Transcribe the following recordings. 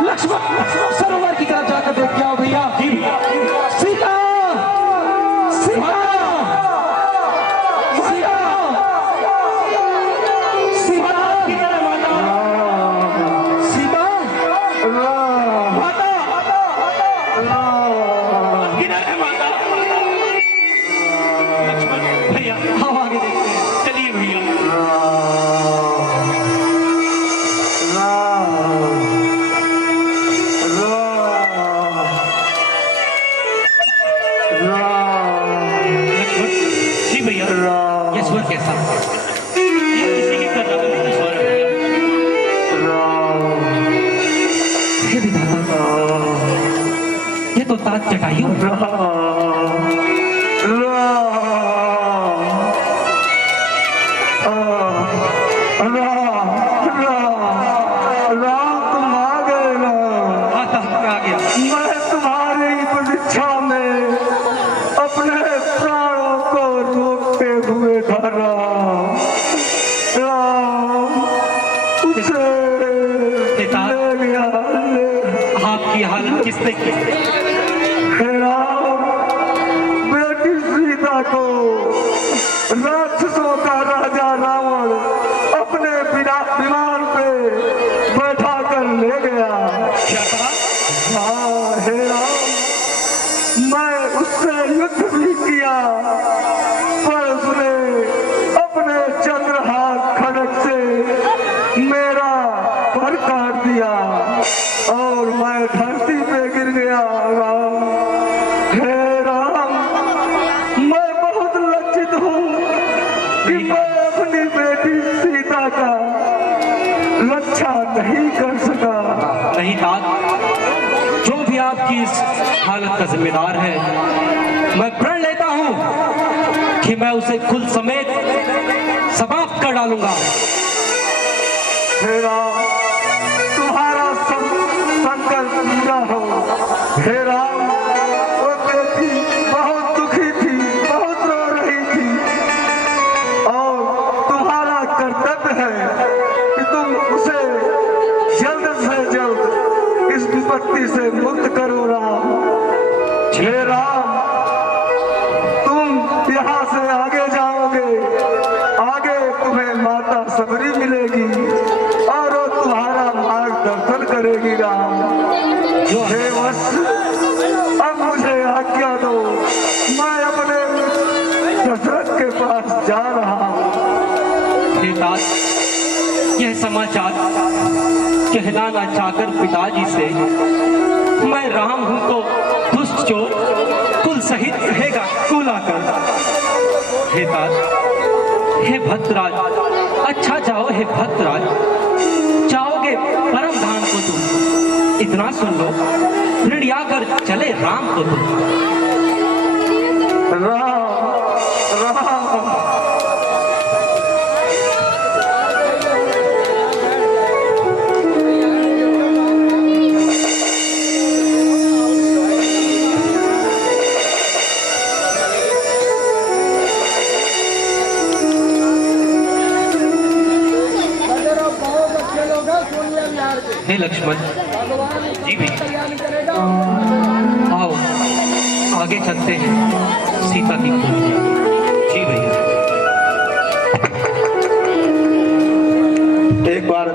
लक्ष्मण सरोवर की तरफ जाकर देख के आओ भैया। सीता सीता जटायु आपकी हालत किसने की? राक्षसों का राजा रावण अपने विमान पे बैठा कर ले गया। हाँ हे राम, मैं उससे युद्ध भी किया पर उसने अपने चंद्रहार खड्ग से मेरा पर काट दिया और मैं धरती पे गिर गया। राम हे राम, मैं बहुत लज्जित हूँ कि मैं अपनी बेटी सीता का रक्षा नहीं कर सका। नहीं तात, जो भी आपकी इस हालत का जिम्मेदार है, मैं प्रण लेता हूँ कि मैं उसे कुल समेत समाप्त कर डालूंगा। हे राम, तुम्हारा संकल्प पूरा हो। हे राम, वो बेटी बहुत दुखी थी, बहुत रो रही थी और तुम्हारा कर्तव्य है कि तुम उसे जल्द से जल्द इस विपत्ति से मुक्त करो। राम हे राम, तुम यहाँ से आगे जाओगे, आगे तुम्हें माता सबरी मिलेगी और वो तुम्हारा मार्गदर्शन करेगी। राम हे वत्स, अब मुझे आज्ञा दो, मैं अपने दशरथ के पास जा रहा हूँ। यह समाचार कहना ना चाहकर पिताजी से मैं राम हूं तो दुष्ट चोर कुल सहित रहेगा कुल आकर। हे तात, हे भक्तराज, अच्छा जाओ हे भक्तराज, जाओगे परम धाम को तुम। इतना सुन लो, ऋणिया कर चले राम को तुम। राम राम हे लक्ष्मण जी भैया, आओ आगे चलते हैं सीता की खोज। जी भैया, एक बार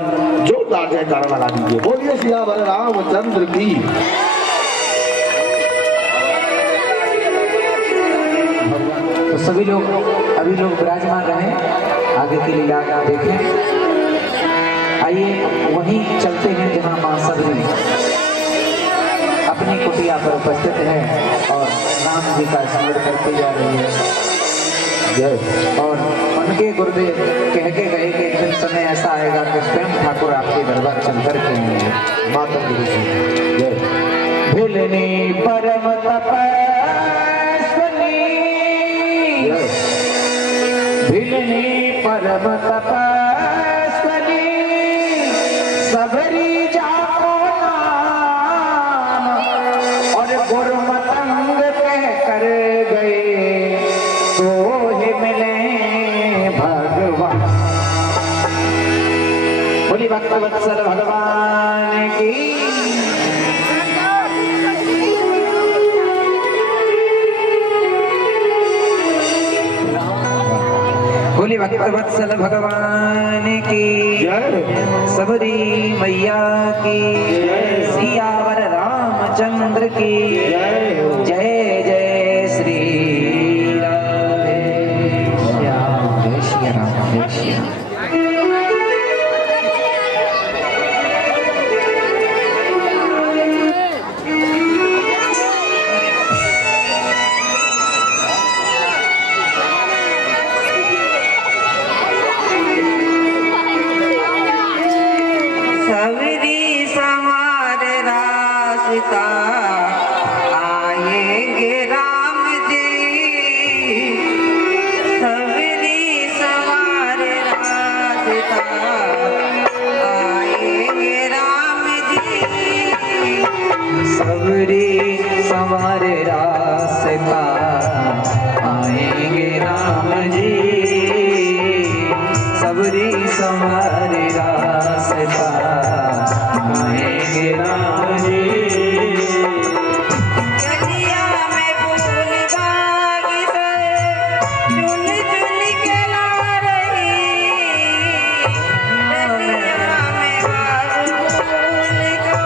जोरदार जयकारा लगा दीजिए। बोलिए सियावर रामचंद्र की। तो सभी लोग अभी लोग विराजमान रहे, आगे की लीला देखें। आइए वहीं चलते हैं जहां मां सबरी अपनी कुटिया पर उपस्थित है और राम जी का स्मरण करती जा रही है। जय। और उनके गुरुदेव कह के गए कि एक दिन समय ऐसा आएगा कि स्वयं ठाकुर आपके दरबार चलकर के आएंगे। माता गुरु जी जय। भिलनी परम तपस्वनी, भिलनी परम तपस्वनी, सबरी जाको नाम और गुरुमतंग कह कर गए तो ही मिले भगवान। बोली भक्त वत्सल भगवान की। भक्तवत्सल भगवान की जय सबरी मैया की सियावर रामचंद्र की जय जय श्री राधे श्याम जय श्री राम जय श्री राम। सबरी समार रास्ता आएंगे राम जी, सबरी समार रास्ता आएंगे राम जी, सबरी संवार रास्ता आएंगे राम जी, सबरी संवार रास्ता आएंगे राम जी। गलिया में फूल बाग से चुन चुन के ला रही, गलिया में बाग फूल को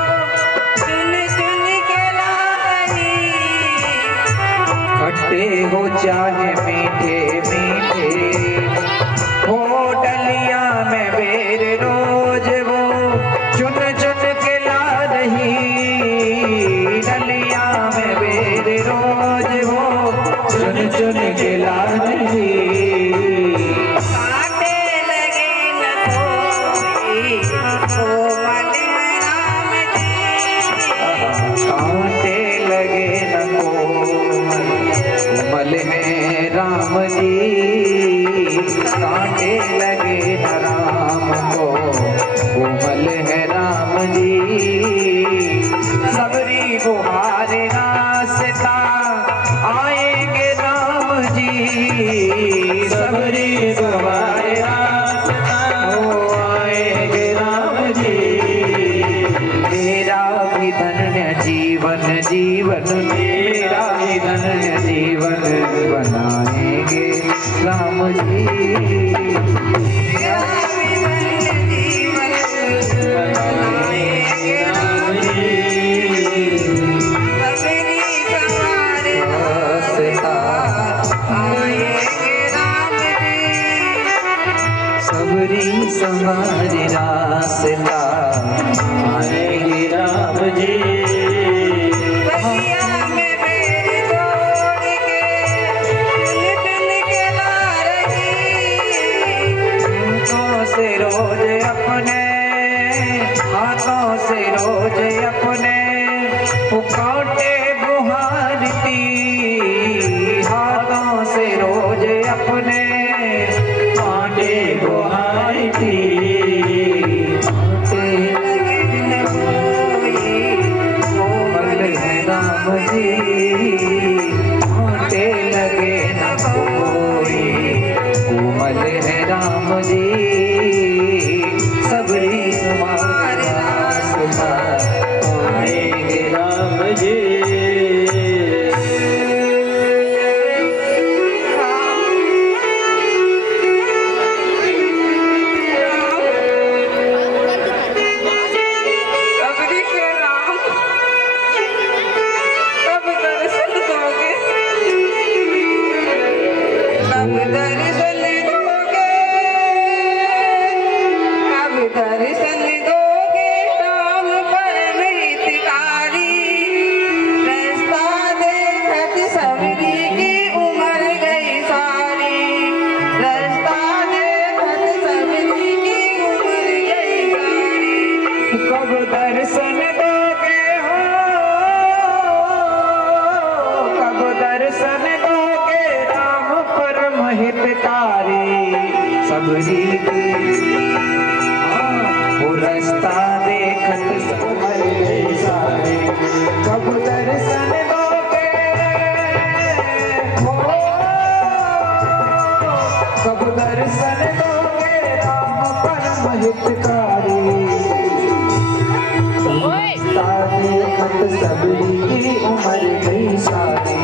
चुन चुन के ला रही, खट्टे हो चाहे मीठे मीठे हो डलिया में बेर रोज वो चुन चुन के ला रही, डलिया में बेर रोज वो चुन चुन के ला रही। कांटे लगे न कोई कोमल है राम जी, कांटे लगे न कोमल है राम जी, कांटे लगे न राम को कोमल है राम जी, सबरी गुहार रास्ता आएंगे राम जी, सबरी गुहार रास्ता आएंगे राम जी, तेरा भी धन्य जीवन जीवन तेरा भी धन्य जीवन बनाएंगे राम जी, तेरा विधि जीवन बनाएंगे राम जी, सबरी सवार रास्ता आएंगे राम जी, सबरी संवार रास्ता आएंगे राम जी। बगिया में बेर तोड़ के चुन चुन के ला रही, हाथों से रोज अपने हाथों से रोज अपने वो कांटे बुहारती, हाथों से रोज अपने कांटे बुहारती, कांटे लगे न कोई कोमल है राम जी, कांटे लगे न कोई कोमल है राम जी, सबरी समार रास्ता आएंगे राम जी। सबरी के राम कब दर्शन दोगे, कब दर्शन दोगे, कब दर्शन दोगे राम परम हितकारी, रास्ता देखत सबरी की उम्र गई सारी, रास्ता देखत सबरी की उम्र गई सारी, कब दर्शन दोगे हो, कब दर्शन दोगे राम परम हितकारी, सबरी वो रास्ता देखत उमर गई सारी, कब दर्शन दोगे हो, कब दर्शन दोगे राम परम हितकारी, देखत सबरी की उम्र गई सारी,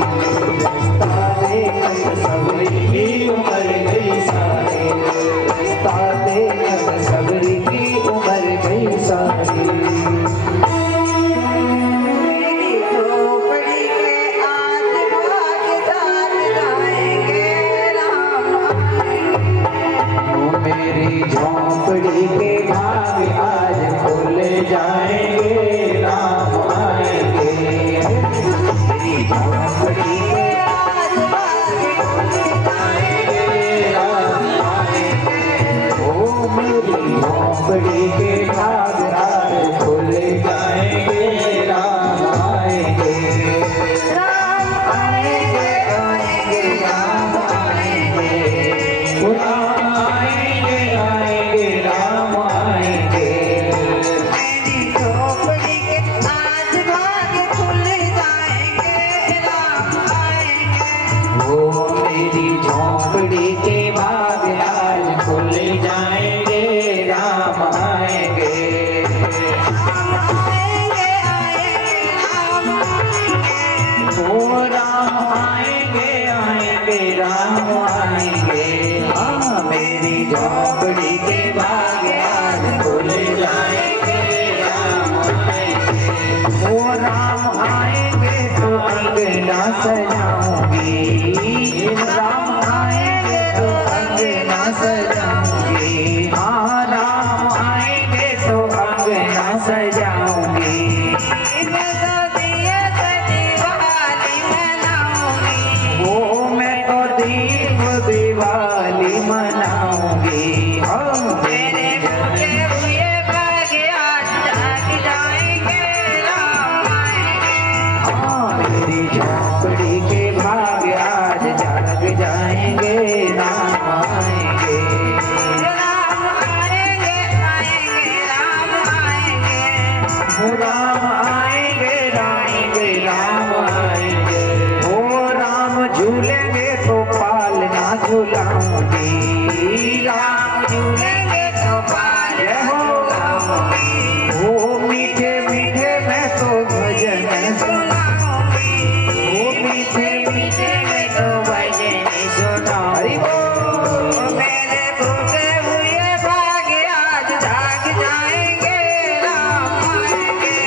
देखत सबरी की उम्र गई सारी, मेरी झोपड़ी के आज भाग जाग जाएंगे राम आएंगे। मेरी झोंपड़ी के भाग आज खुल जाएंगे राम आएंगे। मेरी झोंपड़ी के आज भाग खुल जाएंगे राम आएंगे। ओ मेरी झोंपड़ी के भाग आज खुल जाएंगे राम आएंगे। राम आएंगे आएंगे राम आएंगे। राम आएंगे आएंगे राम आएंगे। मेरी झोपड़ी के आज भाग खुल जाएंगे राम आएंगे। वो मेरी झोंपड़ी के भाग आज खुल जाएंगे राम आएंगे। राम आएंगे आएंगे राम आएंगे। ओ राम आएंगे आएंगे राम आएंगे। हाँ मेरी झोंपड़ी के भाग आज खुल जाएंगे राम आएंगे। ओ राम आएंगे तो अंगना सजाऊंगी। राम आएंगे तो अंगना सजाऊंगी। हाँ राम आएंगे तो अंगना सजाऊंगी। मैं तो दिए से दिवाली मनाऊंगी। वो मैं तो दीप दिवाली मनाऊंगी। हाँ मेरे भूले हुए भाग आज जाग जाएंगे राम आएंगे। हाँ मेरी झोंपड़ी के भाग आज जाग जाएंगे राम आएंगे। राम आएंगे आएंगे राम आएंगे। ओ राम आएंगे आएंगे राम आएंगे। ओ राम झूलेंगे तो पालना झूलाऊंगी। राम झूलेंगे तो पाल झूलाऊंगी। ओ मीठे मीठे मैं तो भजन सुनाऊंगी। ओ मीठे मीठे मैं तो भजन सुनाऊंगी। मेरे भूले हुए भाग आज जाग जाएंगे राम आएंगे।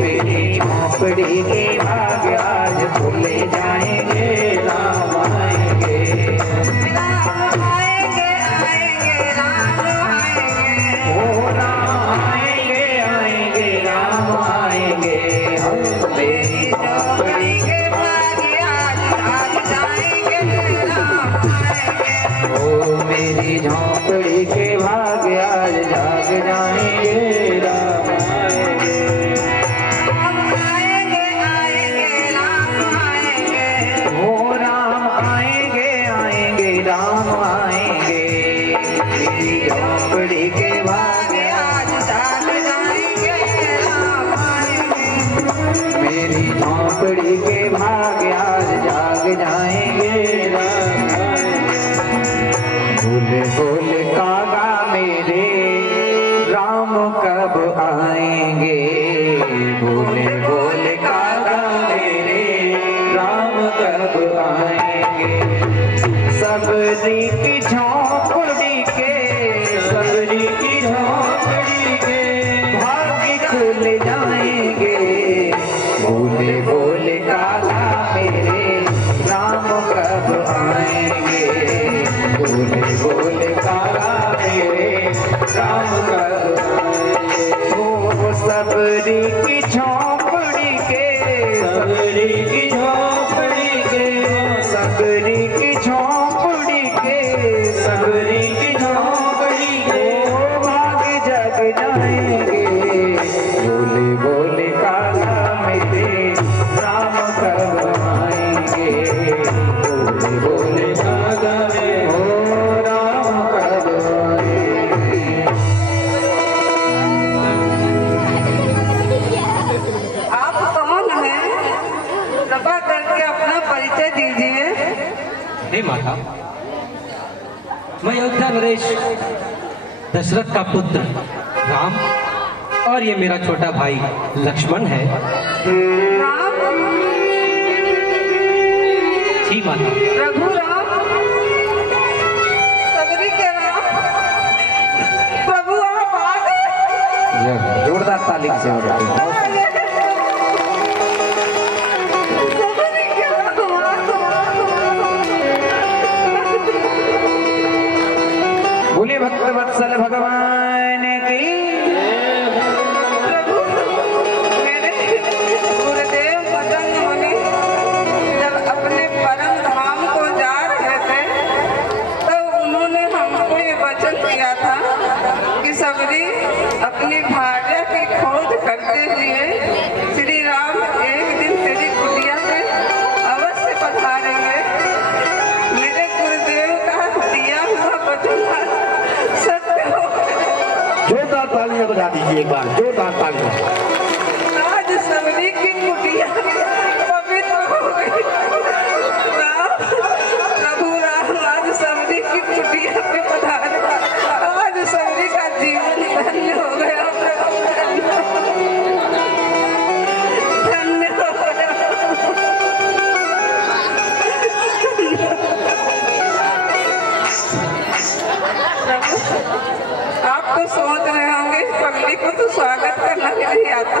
मेरी झोंपड़ी के भाग आज खुल जाएंगे राम आएंगे। राम आएंगे आएंगे राम आएंगे। ओ राम आएंगे आएंगे राम आएंगे। हम मेरी झोपड़ी के भाग आज जाग जाएंगे राम आएंगे। ओ मेरी झोंपड़ी के भाग आज जाग जाएंगे राम आएंगे। राम आएंगे आएंगे राम आएंगे। ओ राम आएंगे आएंगे राम आएंगे। मेरी झोंपड़ी के भाग आज जाग जाएंगे राम आएंगे। मेरी झोंपड़ी के भाग आज जाग जाएंगे राम आएंगे। बोले बोले कागा मेरे राम कब आएंगे। बोले बोले कागा मेरे राम कब आएंगे। सबरी की झोंपड़ी के सबरी की झोंपड़ी के भाग्य खुल जाएंगे। बोले बोले कागा मेरे राम कब आएंगे। बोले बोले कागा मेरे राम कब आएंगे। ओ सबरी की झोंपड़ी के सबरी की झोंपड़ी के सबरी की झोंपड़ी के सबरी की झोंपड़ी के भाग जग जाएंगे। बोले बोले कागा मेरे राम कब आएंगे। बोले बोले कागा मेरे ओ राम कब आएंगे। आप कौन हैं? कृपा करके अपना परिचय दीजिए। हे माता, मैं अयोध्या नरेश दशरथ का पुत्र राम और ये मेरा छोटा भाई लक्ष्मण है। राम जी माता। प्रभु राम सबरी के राम प्रभु आप आ गए। जोरदार ताली की सेवा करते हैं। बोले भक्त वत्सल भगवान की। मेरे गुरुदेव पतंग मुनि जब अपने परम धाम को जा रहे थे तो उन्होंने हमको ये वचन दिया था कि सबरी अपनी भार्या की खोज करते हुए श्री राम एक दिन तेरी कुटिया पे अवश्य पधारेंगे। मेरे गुरुदेव का दिया हुआ वचन सत्य हो गया। जोरदार तालियां बजा दीजिए एक बार, जोरदार तालियां। आज सबरी की कुटिया पवित्र हो गई। राम प्रभु राम आज सबरी की कुटिया पे पधारे। आज सबरी का जीवन धन्य हो गया। धन्य हो गया। प्रभु, आप तो सोच रहे होंगे इस पगली को तो स्वागत करना भी नहीं आता।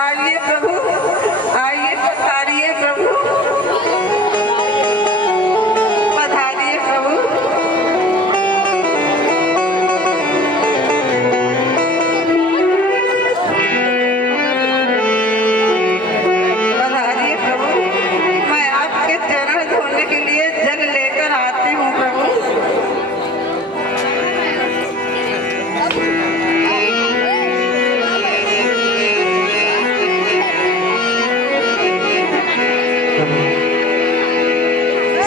आइए प्रभु, आइए पधारिए प्रभु, पधारिए प्रभु। पधारिए प्रभु, मैं आपके चरण धोने के लिए जल लेकर आती हूँ प्रभु।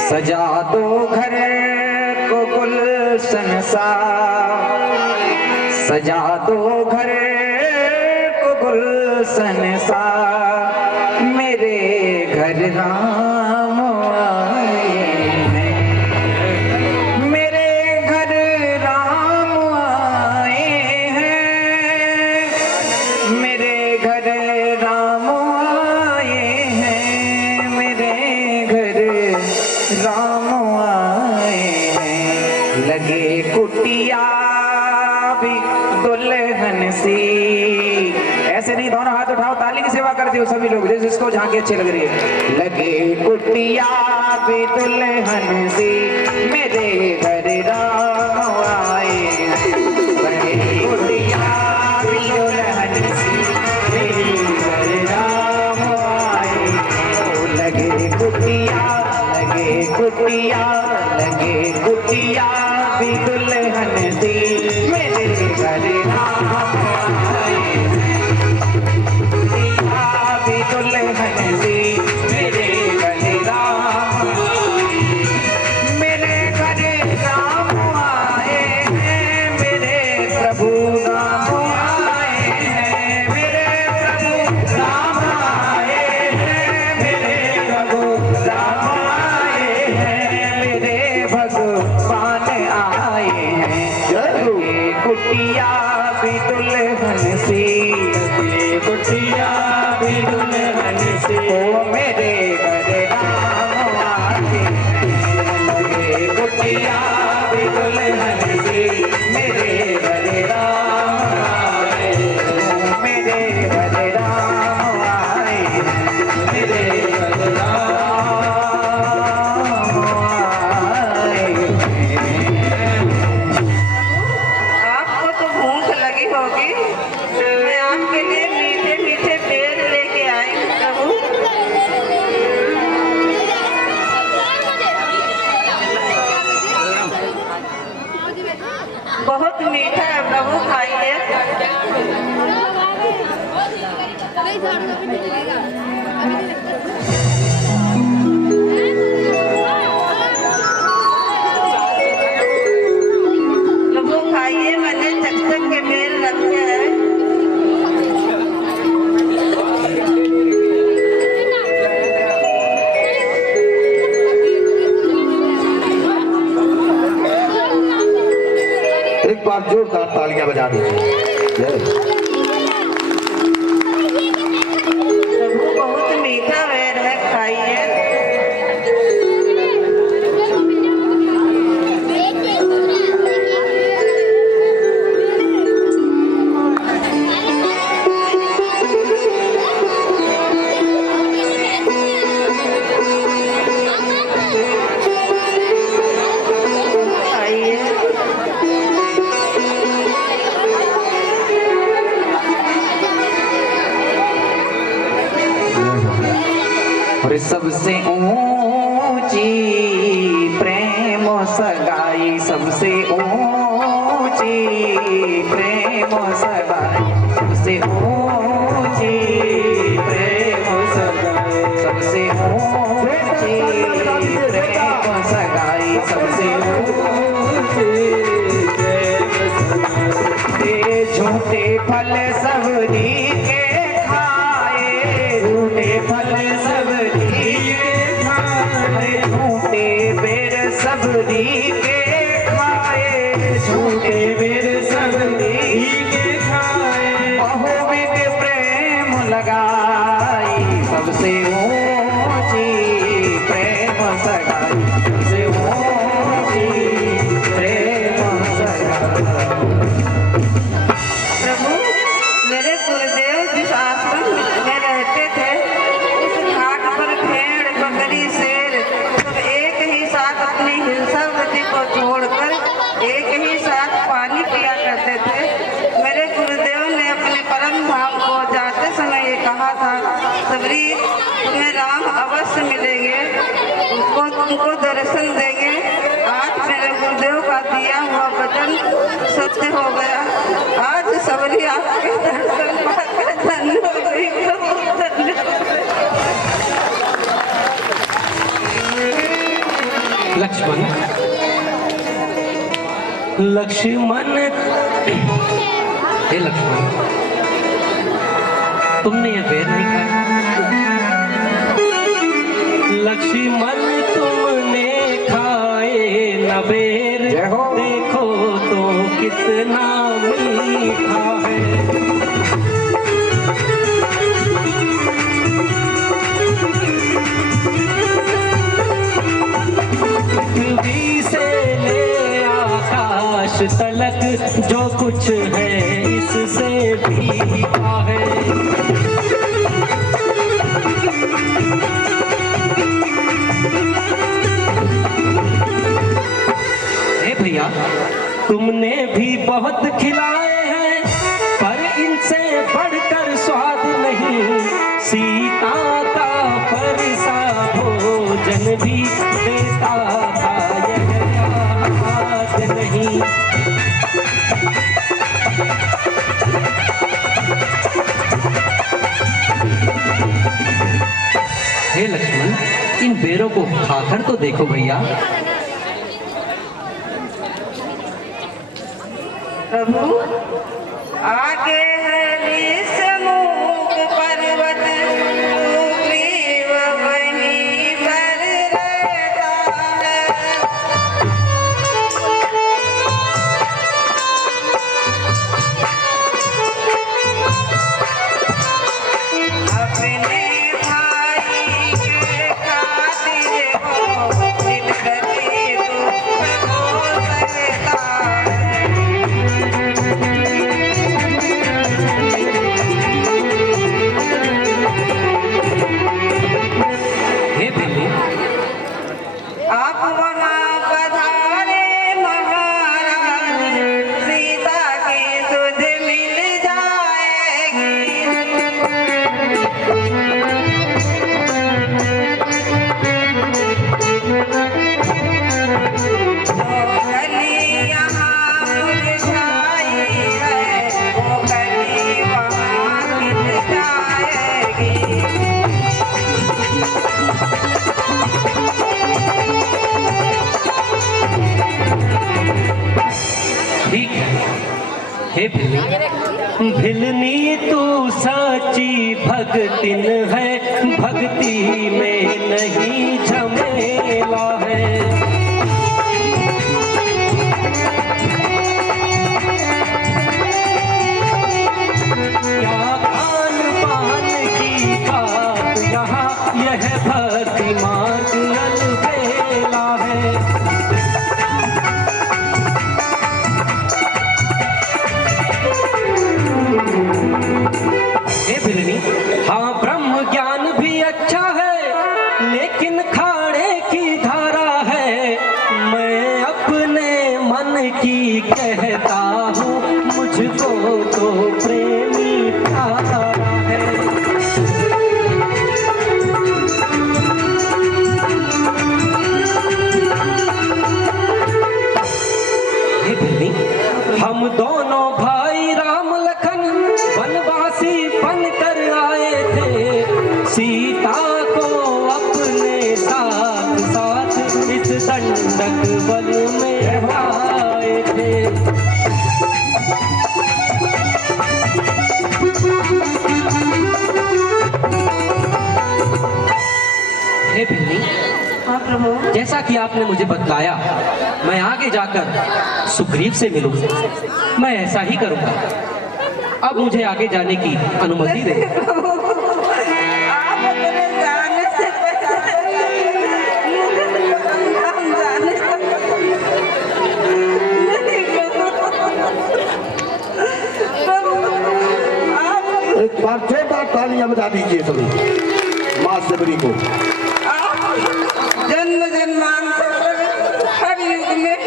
सजा दो घर को गुलशन सा, सजा दो घर को गुलशन सा, मेरे घर राम आए हैं, मेरे घर राम आए हैं, मेरे घर राम आए हैं, मेरे घर राम आए हैं। लगे कुटिया भी दुल्हन सी। ऐसे नहीं, दोनों हाथ उठाओ, ताली की सेवा करते हो सभी लोग, जिसको झांकी अच्छी लग रही है। लगे कुटिया भी दुल्हन सी, मेरे घर राम आए हैं। लगे कुटिया भी दुल्हन सी, मेरे घर राम आए हैं। लगे कुटिया, लगे कुटिया, लगे कुटिया भी दुल्हन सी, मेरे घर राम आए हैं। कुटिया भी दुल्हन सी, मेरे घर राम आए हैं। मेरे घर राम आए हैं, मेरे प्रभु राम आए हैं, मेरे प्रभु राम आए हैं, मेरे प्रभु राम आए हैं, मेरे भगवान आए हैं। लगे कुटिया भी दुल्हन सी, लगे कुटिया भी दुल्हन सी, ओ मेरे घर राम आए हैं। लगे कुटिया भी दुल्हन सी, मेरे घर राम आए हैं, मेरे घर राम आए हैं, मेरे घर राम आए हैं। आपको तो भूख लगी होगी, मैं आपके लिए मीठे मीठे पेड़ लेके आई हूँ प्रभु। बहुत मीठा है प्रभु, खाइए। प्रभु खाइए, मैंने चकचक के पेड़ रखे हैं। एक बार जोरदार तालियां बजा दीजिए। जय। प्रभु बहुत मीठा पेड़ है, खाइए। और सबसे ऊंची प्रेम सगाई, सबसे ऊंची प्रेम सगाई, सबसे ऊंची प्रेम सगाई, सबसे ऊंची प्रेम सगाई, सबसे ऊंची प्रेम सगाई। झूठे फल सबरी के खाए, झूठे फल सबरी के खाए, झूठे बेर सबरी के खाए, झूठे बेर सबरी के खाए। बहुविध प्रेम लगाई, सबसे ऊंची प्रेम सगाई, सबसे ऊंची प्रेम सगाई। प्रभु, मेरे गुरुदेव जिस आश्रम में रहते थे उस घाट पर भेड़ बकरी शेर सब एक ही साथ अपनी हिंसा वृत्ति को छोड़कर एक ही साथ पानी पिया करते थे। मेरे गुरुदेव ने अपने परम धाम को जाते समय ये कहा था, सबरी तुम्हें राम अवश्य मिलेंगे, उसको तुमको दर्शन देंगे। आज मेरे गुरुदेव का दिया हुआ वचन सत्य हो गया। आज सबरी आपके दर्शन पाकर धन्य हो गई। लक्ष्मण, लक्ष्मण, हे लक्ष्मण, तुमने ये बेर नहीं खाया। लक्ष्मण, तुमने खाए न बेर, देखो तो कितना मीठा है। पृथ्वी से ले आकाश तलक जो कुछ है इससे भी मीठा है। हे भैया, तुमने भी बहुत खिलाए हैं पर इनसे बढ़कर स्वाद नहीं। सीता का परसा भोजन भी देता था, यह याद नहीं। हे लक्ष्मण, इन बेरों को खाकर तो देखो भैया। प्रभु, आगे है विषमुख पर्वत, सुग्रीव वहीं पर रहता है। अपने भाई के खातिर वो निर्गति दुख को सहता है। हे बिल्ली, आप वहाँ पधारे महाराज, सीता की सुध मिल जाएगी। जो कली यहाँ मुरझाई है, वो कली वहाँ खिल जाएगी। ठीक है। हे भिल्ली, भिलनी तू सच्ची भगतिन है, भक्ति में नहीं झमेला है। क्या खान पान की बात यहाँ, यह भक्ति मार्ग अलबेला है। हे भिलनी, हाँ ब्रह्म ज्ञान भी अच्छा है, प्रभु। जैसा कि आपने मुझे बतलाया, मैं आगे जाकर सुग्रीव से मिलूंगा। मैं ऐसा ही करूंगा। अब मुझे आगे जाने की अनुमति दे। आप अपने जाने से पहले मुझे हम जाने नहीं प्रभु, आप एक बार जोरदार तालियां बजा दीजिए सभी माँ सबरी को। जन्म जन्मांतर हर युग में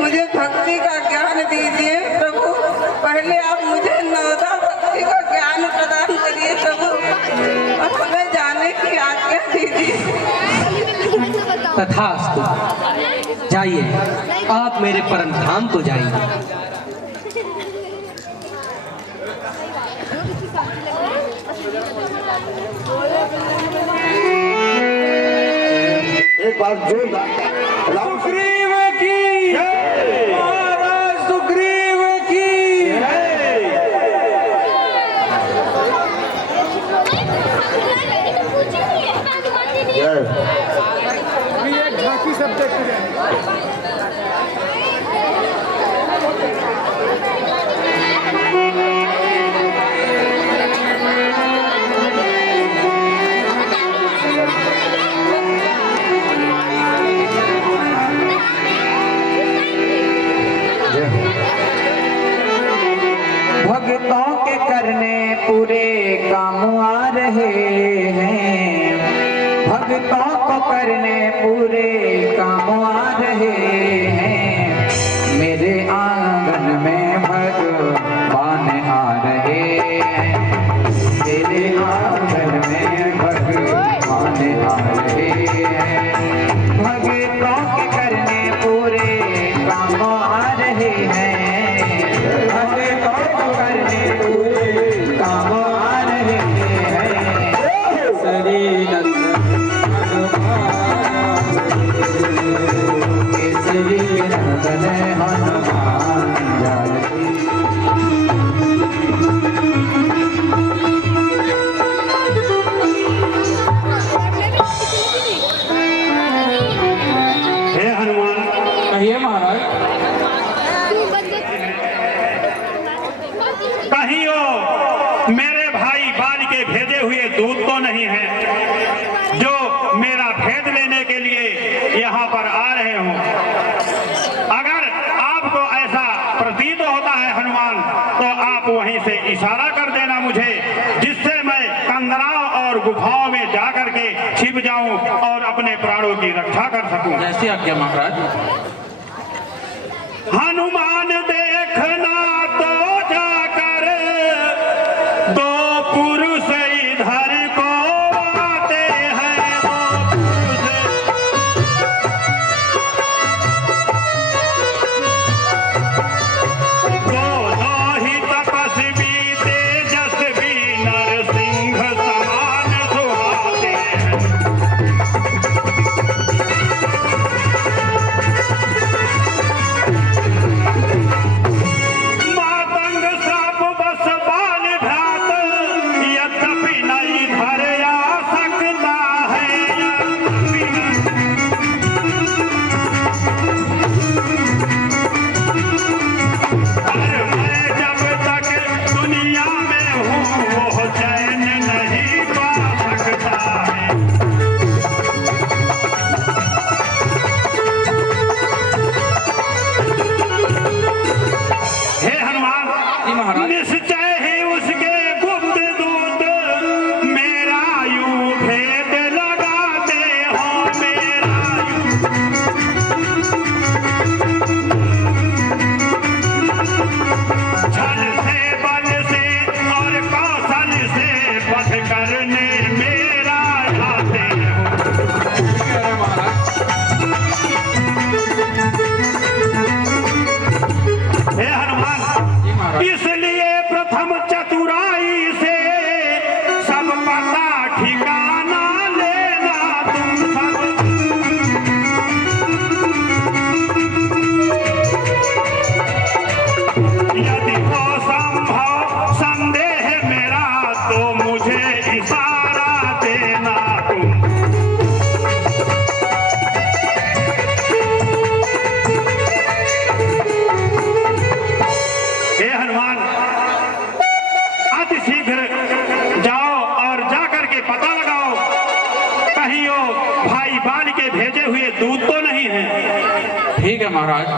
मुझे भक्ति का ज्ञान दीजिए प्रभु। पहले आप मुझे नवदा भक्ति का ज्ञान प्रदान करिए प्रभु, और हमें जाने की आज्ञा दीजिए। तथास्तु। जाइए, आप मेरे परम धाम को जाइए। एक बार जोरदार राम सुग्रीव की जय। महाराज सुग्रीव की भक्तों के करने पूरे काम आ रहे हैं, भक्तों को करने पूरे काम आ रहे हैं। मेरे आंगन में भगवान आ रहे हैं, मेरे आंगन में भगवान आ रहे हैं। भक्तों के करने पूरे काम आ रहे हैं, करने पूरे काम आ रहे हैं। केसरी नंदन हनुमान जानकी। हे हनुमान, कहिए महाराज। कहीं वो मेरे भाई बाल के भेजे हुए दूत तो नहीं है जो मेरा भेद लेने के लिए यहाँ पर आ रहे हों। अगर आपको ऐसा प्रतीत होता है हनुमान, तो आप वहीं से इशारा कर देना मुझे, जिससे मैं कंदराओं और गुफाओं में जाकर के छिप जाऊं और अपने प्राणों की रक्षा कर सकूं। जैसी आज्ञा महाराज। हनुमान देखना तो जाकर दो पुरुष इधर को आते हैं, दो पुरुष दोनों ही तपस्वी तेजस्वी नरसिंह समान सुहाते हैं। मातंग श्राप बस बाल भ्रात, यद्यपि नहीं धर आ सकता है, पर मैं जब तक दुनिया में हूँ वो चैन नहीं पा सकता है। हे हनुमान, निश्चय ही उसके गुप्त दूत मेरा यूं भेद लगाते हो, मेरा छल से बल से और कौशल से पथ करने मेरा लाते हो। हे हनुमान, इसलिए प्रथम चतुराई से सब पता ठिकाना लेना तुम सब। यदि हो संभव संदेह मेरा, तो मुझे इशारा भेजे हुए दूत तो नहीं हैं? ठीक है महाराज।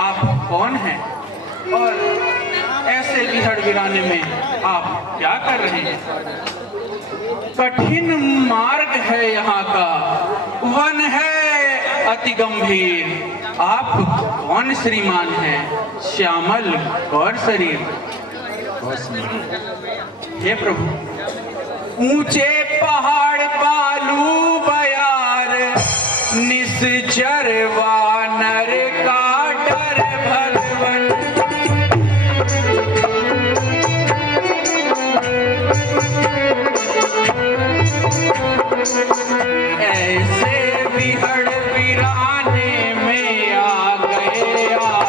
आप कौन हैं और ऐसे बिहड़ बिराने में आप क्या कर रहे हैं? कठिन मार्ग है यहाँ का, वन है अति गंभीर। आप कौन श्रीमान हैं? श्यामल गौर शरीर। हे प्रभु, ऊंचे पहाड़ बालू बयार, निश्चर वानर का डर भगवन। ऐसे बिहड़ बिराने में आ गए आप।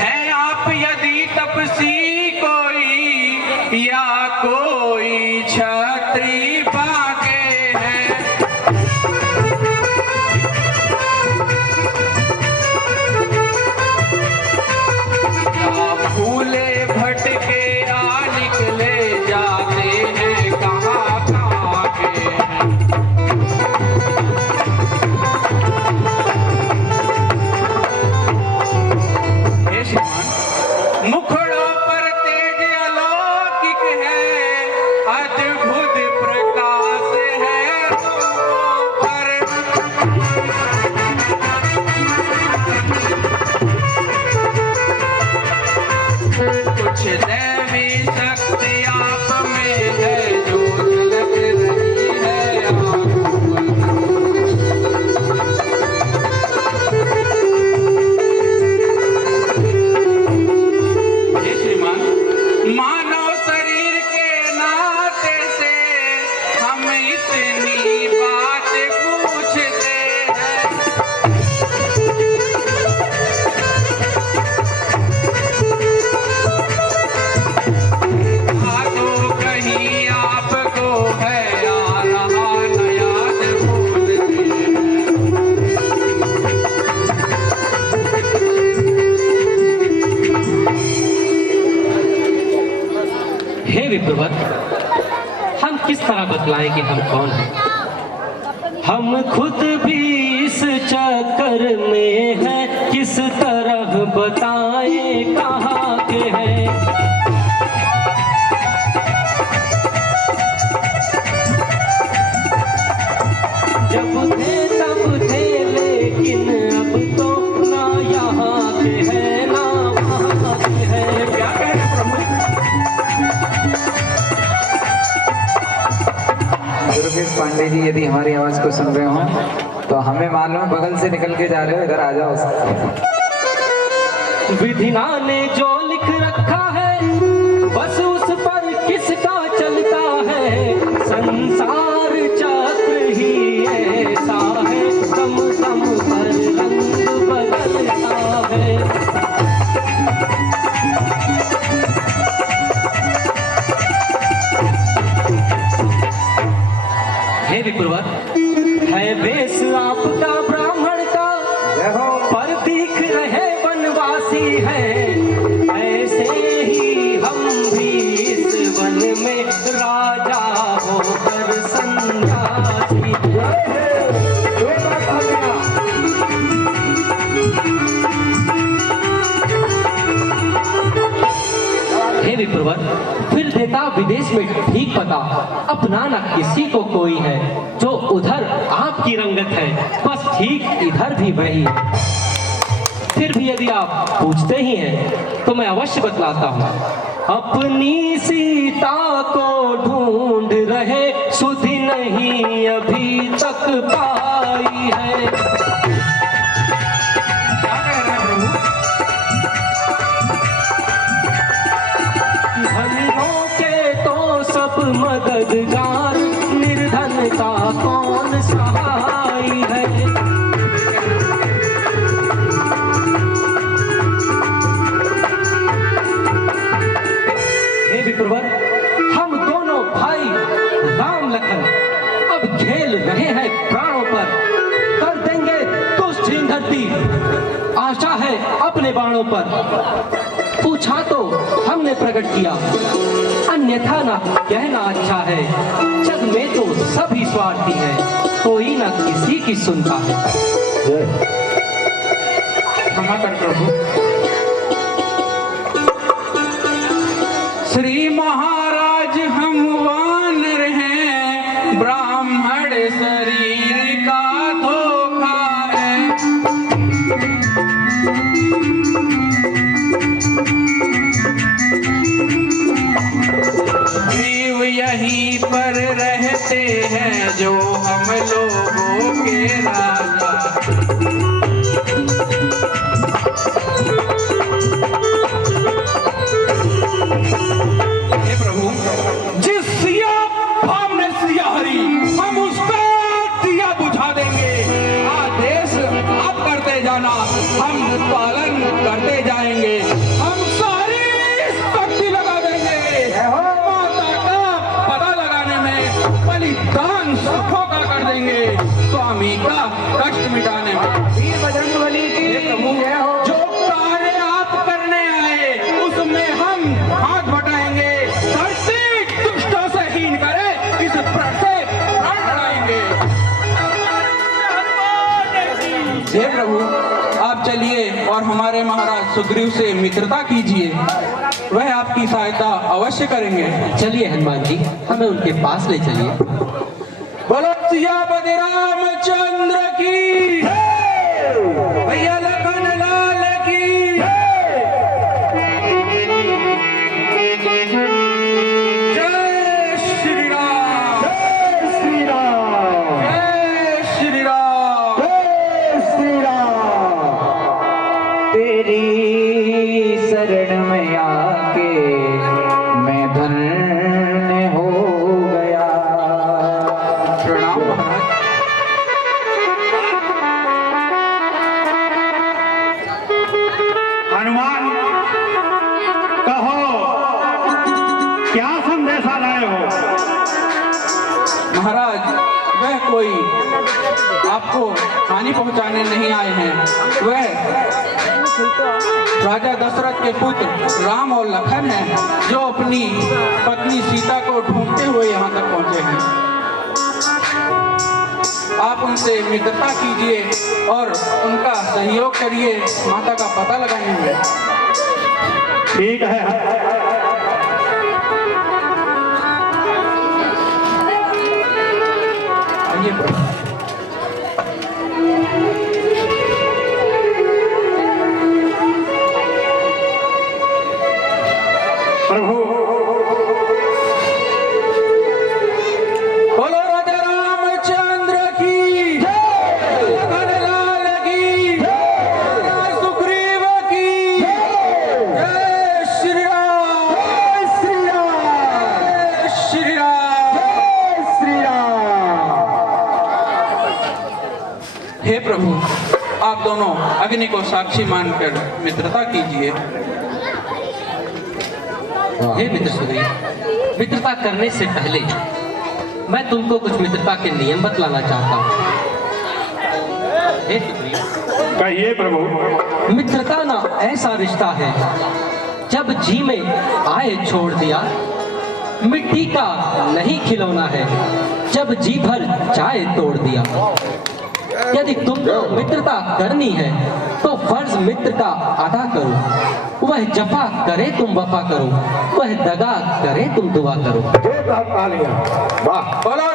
हैं आप यदि तपसी कोई या कोई छत्री बाके हैं, फूले भटके आ निकले जाते हैं कहाँ कहाँ के हैं। हे श्रीमान, मुखड़ों पर तेज अलौकिक है, अद्भुत प्रकाश है पर। कुछ दैवी शक्ति आप में है जो झलक रही है आँखों पर। हे श्रीमान, मानव शरीर के नाते से हम इतनी बात पूछते हैं। तो कहीं आपको है आ रहा न याद भूलते हैं। हे विप्रवर, हम किस तरह बतलाएं कि हम कौन हैं? हम खुद भी इस चक्कर में हैं, किस तरह बताएं कहाँ के हैं? जब थे तब थे लेकिन अब तो ना यहाँ के हैं ना वहाँ के हैं। क्या कह रहे प्रभु? दुर्गेश पांडे जी, यदि हमारी आवाज को सुन रहे हो तो हमें मालूम है बगल से निकल के जा रहे हो, इधर आ जाओ। विधिना ने जो लिख रखा है बस उस पर किसका चलता है। संसार चक्र ही ऐसा है, दम दम पर रंग बदलता है। हे विप्रवर, है वेश आपका ब्राह्मण का, पर दिख रहे वनवासी है। ऐसे ही हम भी इस वन में राजा होकर सन्यासी। विप्रवर, फिर देता विदेश में ठीक पता, अपना न किसी को कोई है, जो उधर आपकी रंगत है, बस ठीक इधर भी वही। फिर भी यदि आप पूछते ही हैं तो मैं अवश्य बतलाता हूँ। अपनी सीता को ढूंढ रहे, सुधि नहीं अभी तक पाई है। क्या कह रहे हैं प्रभु? धनियों के तो सब मददगार, निर्धन का कौन सहाय है। हे विप्रवर, हम दोनों भाई राम लखन अब खेल रहे हैं प्राणों पर, कर देंगे तुष्ट हीन धरती, आशा है अपने बाणों पर। पूछा तो हमने प्रकट किया, अन्यथा ना कहना अच्छा है। जग में तो सभी स्वार्थी है, कोई ना किसी की सुनता है। क्षमा कर प्रभु। श्री महाराज हम वानर हैं, ब्राह्मण शरीर का धोखा है। जीव यहीं पर रहते हैं जो हम लोगों के राजा। हे प्रभु, जिस सिया हमने सिया हरी, हम उसका दिया बुझा देंगे। आदेश आप करते जाना, हम पालन करते जाएंगे। हम सारी शक्ति लगा देंगे माता का पता लगाने में, बलिदान सुखों का कर देंगे, स्वामी का कष्ट मिटाने में। वीर बजरंगबली की प्रभु, जो कार्य आप करने आए उसमें हम हाथ बटाएंगे। धरती दुष्टों से हीन करे, इस प्रण से प्राण बढ़ाएंगे। हे प्रभु, आप चलिए और हमारे महाराज सुग्रीव से मित्रता कीजिए, वह आपकी सहायता अवश्य करेंगे। चलिए हनुमान जी, हमें उनके पास ले चलिए। बोलो सियापति रामचंद्र की, भैया लखन लाल की। जय श्री राम, जय श्री राम, जय श्री राम। जय श्री राम। तेरी शरण में आके मैं धन्य हो गया। प्रणाम महाराज। हनुमान, कहो क्या संदेशा लाए हो? महाराज, वह कोई आपको हानि पहुंचाने नहीं आए हैं। वह राजा दशरथ के पुत्र राम और लखन हैं, जो अपनी पत्नी सीता को ढूंढते हुए यहाँ तक पहुंचे हैं। आप उनसे मित्रता कीजिए और उनका सहयोग करिए माता का पता लगाने में। ठीक है। आइए प्रभु। प्रभु, बोलो राजा रामचंद्र की, लखन लाल की, सुग्रीव की, जय श्री राम, जय श्री राम, जय श्री राम। जय श्री राम। हे प्रभु, आप दोनों अग्नि को साक्षी मानकर मित्रता कीजिए। हे मित्र सुग्रीव, मित्रता करने से पहले मैं तुमको कुछ मित्रता के नियम बतलाना चाहता हूँ। हे सुग्रीव, कहिए प्रभु। मित्रता ना ऐसा रिश्ता है, जब जी में आए छोड़ दिया। मिट्टी का नहीं खिलौना है, जब जी भर चाहे तोड़ दिया। यदि तुमको मित्रता करनी है तो फर्ज मित्र का अदा करो, वह जफा करे तुम वफा करो, वह दगा करे तुम दुआ करो। जो तालियां वाह। बोलो